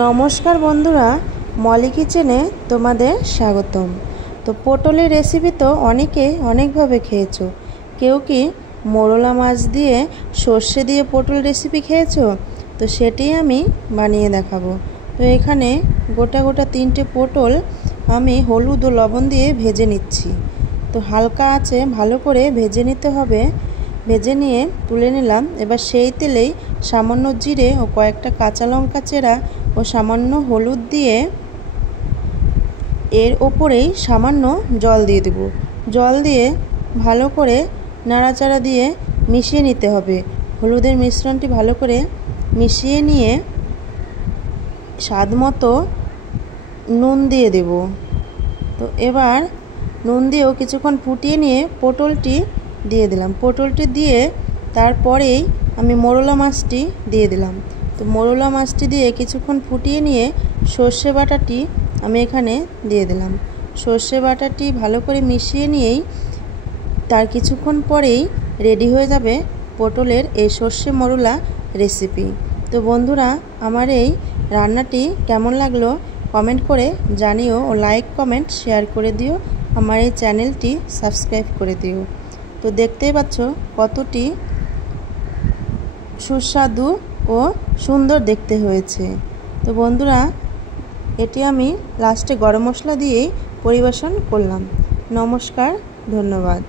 নমস্কার বন্ধুরা, মলি কিচেনে তোমাদের স্বাগতম। তো পটলের রেসিপি তো অনেকে অনেকভাবে খেয়েছো। কেউ কি মোরলা মাছ দিয়ে সর্ষে দিয়ে পটল রেসিপি খেয়েছো? তো সেটি আমি বানিয়ে দেখাবো। তো এখানে গোটা গোটা 3টে পটল আমি হলুদ ও লবণ দিয়ে ভেজে নিচ্ছি। তো হালকা আঁচে ভালো করে ভেজে নিতে হবে। ভেজে নিয়ে তুলে নিলাম। এবার সেই তেলেই সামান্য জিরে ও কয়েকটা কাঁচা লঙ্কা চেরা ও সামান্য হলুদ দিয়ে এর ওপরেই সামান্য জল দিয়ে দেব। জল দিয়ে ভালো করে নাড়াচাড়া দিয়ে মিশিয়ে নিতে হবে। হলুদের মিশ্রণটি ভালো করে মিশিয়ে নিয়ে স্বাদ মতো নুন দিয়ে দেব। তো এবার নুন দিয়েও কিছুক্ষণ ফুটিয়ে নিয়ে পটলটি দিয়ে দিলাম। পটলটি দিয়ে তারপরেই আমি মোরলা মাছটি দিয়ে দিলাম। তো মোরলা মাছটি দিয়ে কিছুক্ষণ ফুটিয়ে নিয়ে সর্ষে বাটাটি আমি এখানে দিয়ে দিলাম। সর্ষে বাটাটি ভালো করে মিশিয়ে নিয়েই তার কিছুক্ষণ পরেই রেডি হয়ে যাবে পটলের এই সর্ষে মোরলা রেসিপি। তো বন্ধুরা, আমার এই রান্নাটি কেমন লাগলো কমেন্ট করে জানিও ও লাইক কমেন্ট শেয়ার করে দিও। আমার এই চ্যানেলটি সাবস্ক্রাইব করে দিও। তো দেখতেই পাচ্ছ কতটি সুস্বাদু ও সুন্দর দেখতে হয়েছে। তো বন্ধুরা, এটি আমি লাস্টে গরম মশলা দিয়েই পরিবেশন করলাম। নমস্কার, ধন্যবাদ।